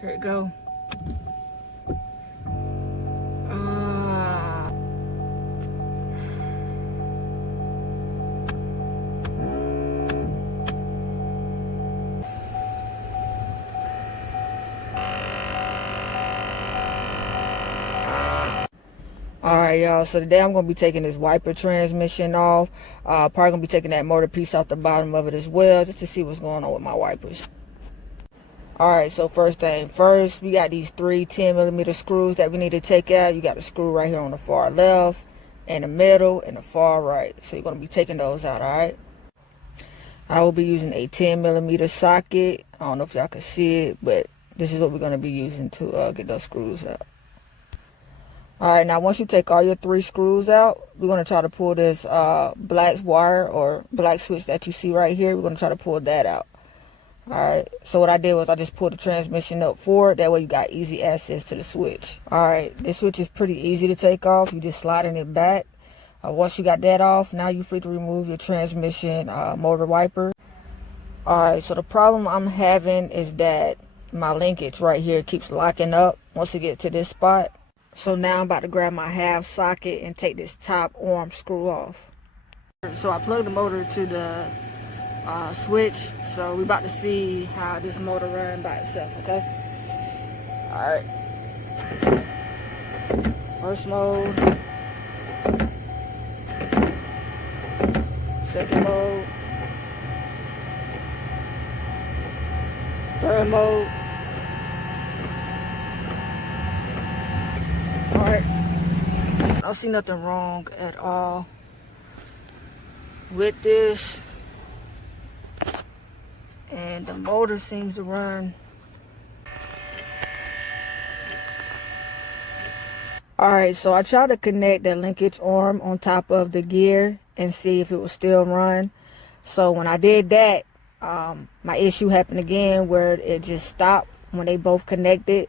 Here it go. Alright, y'all, so today I'm going to be taking this wiper transmission off. Probably going to be taking that motor piece off the bottom of it as well, just to see what's going on with my wipers. Alright, so first thing first, we got these 3 10mm screws that we need to take out. You got a screw right here on the far left, in the middle, and the far right. So you're going to be taking those out, alright? I will be using a 10mm socket. I don't know if y'all can see it, but this is what we're going to be using to get those screws out. Alright, now once you take all your 3 screws out, we're going to try to pull this black wire or black switch that you see right here. We're going to try to pull that out. Alright, so what I did was I just pulled the transmission up forward. That way you got easy access to the switch. Alright, this switch is pretty easy to take off. You just sliding it back. Once you got that off, now you're free to remove your transmission motor wiper. Alright, so the problem I'm having is that my linkage right here keeps locking up once it gets to this spot. So now I'm about to grab my half socket and take this top arm screw off. So I plugged the motor to the switch. So we're about to see how this motor runs by itself, okay? Alright. First mode. Second mode. Third mode. Alright, I don't see nothing wrong at all with this, and the motor seems to run. Alright, so I tried to connect the linkage arm on top of the gear and see if it would still run. So when I did that, my issue happened again where it just stopped when they both connected.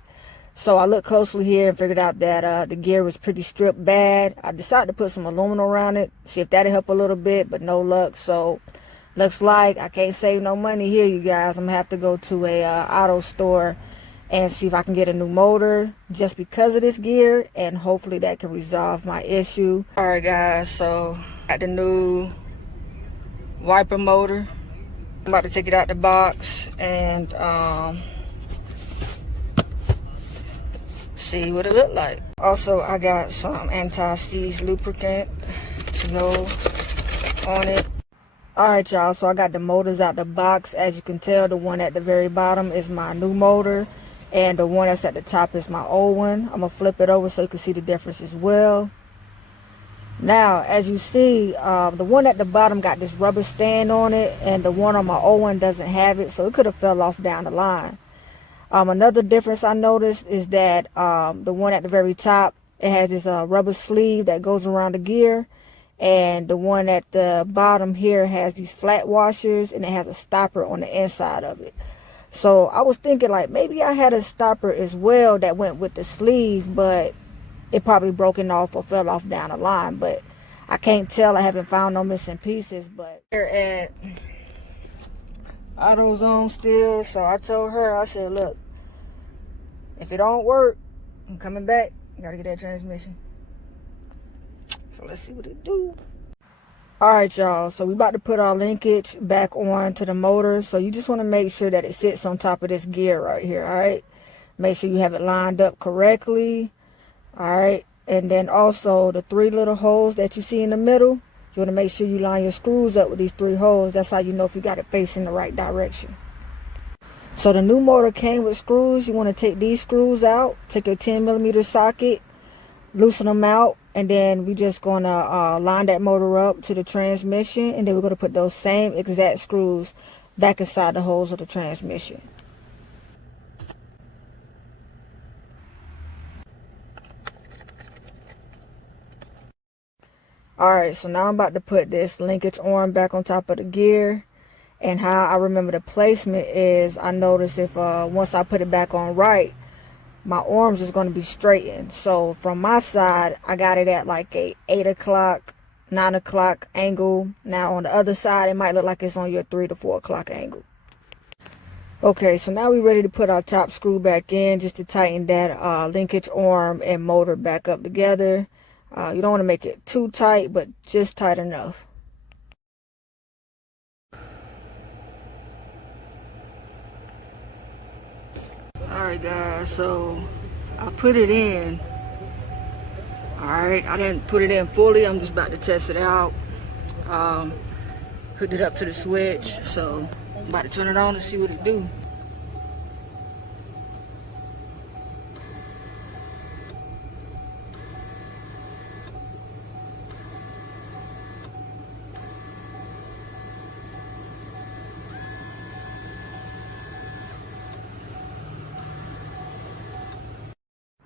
So I looked closely here and figured out that the gear was pretty stripped bad. I decided to put some aluminum around it, see if that'd help a little bit, but no luck. So looks like I can't save no money here, you guys. I'm gonna have to go to a auto store and see if I can get a new motor just because of this gear, and hopefully that can resolve my issue. Alright guys, so I got the new wiper motor. I'm about to take it out the box and see what it looked like. Also, I got some anti-seize lubricant to go on it. Alright y'all, so I got the motors out the box. As you can tell, the one at the very bottom is my new motor, and the one that's at the top is my old one. I'm gonna flip it over so you can see the difference as well. Now, as you see, the one at the bottom got this rubber stand on it, and the one on my old one doesn't have it, so it could have fell off down the line. Another difference I noticed is that the one at the very top, it has this rubber sleeve that goes around the gear, and the one at the bottom here has these flat washers, and it has a stopper on the inside of it. So I was thinking like maybe I had a stopper as well that went with the sleeve, but it probably broken off or fell off down the line, but I can't tell. I haven't found no missing pieces. But here at AutoZone still, so I told her, I said, look, if it don't work, I'm coming back. I gotta get that transmission. So let's see what it do. Alright y'all, so we about to put our linkage back on to the motor. So you just want to make sure that it sits on top of this gear right here. Alright, make sure you have it lined up correctly. Alright, and then also the 3 little holes that you see in the middle, you want to make sure you line your screws up with these 3 holes. That's how you know if you got it facing the right direction. So the new motor came with screws. You want to take these screws out, take your 10mm socket, loosen them out, and then we're just going to line that motor up to the transmission, and then we're going to put those same exact screws back inside the holes of the transmission. Alright, so now I'm about to put this linkage arm back on top of the gear. And how I remember the placement is, I noticed if once I put it back on right, my arms is going to be straightened. So from my side, I got it at like a 8 o'clock, 9 o'clock angle. Now on the other side, it might look like it's on your 3 to 4 o'clock angle. Okay, so now we're ready to put our top screw back in just to tighten that linkage arm and motor back up together. You don't want to make it too tight, but just tight enough. Alright guys, so I put it in. Alright, I didn't put it in fully. I'm just about to test it out. Hooked it up to the switch, so I'm about to turn it on and see what it do.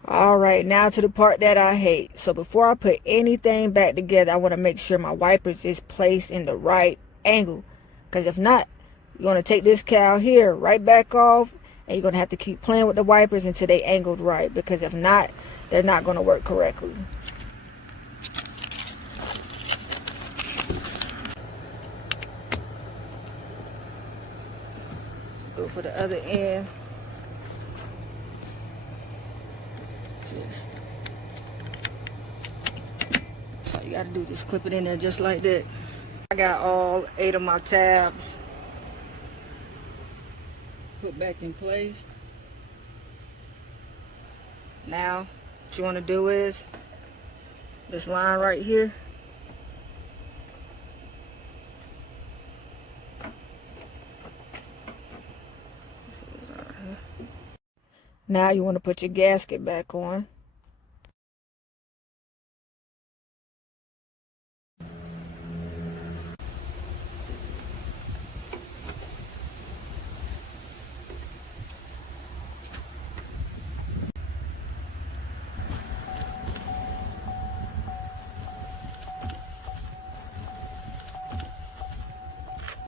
Alright, now to the part that I hate. So before I put anything back together, I want to make sure my wipers is placed in the right angle. Because if not, you're going to take this cowl here right back off, and you're going to have to keep playing with the wipers until they angled right. Because if not, they're not going to work correctly. Go for the other end. So all you gotta do, just clip it in there just like that. I got all 8 of my tabs put back in place. Now what you want to do is this line right here, now you want to put your gasket back on.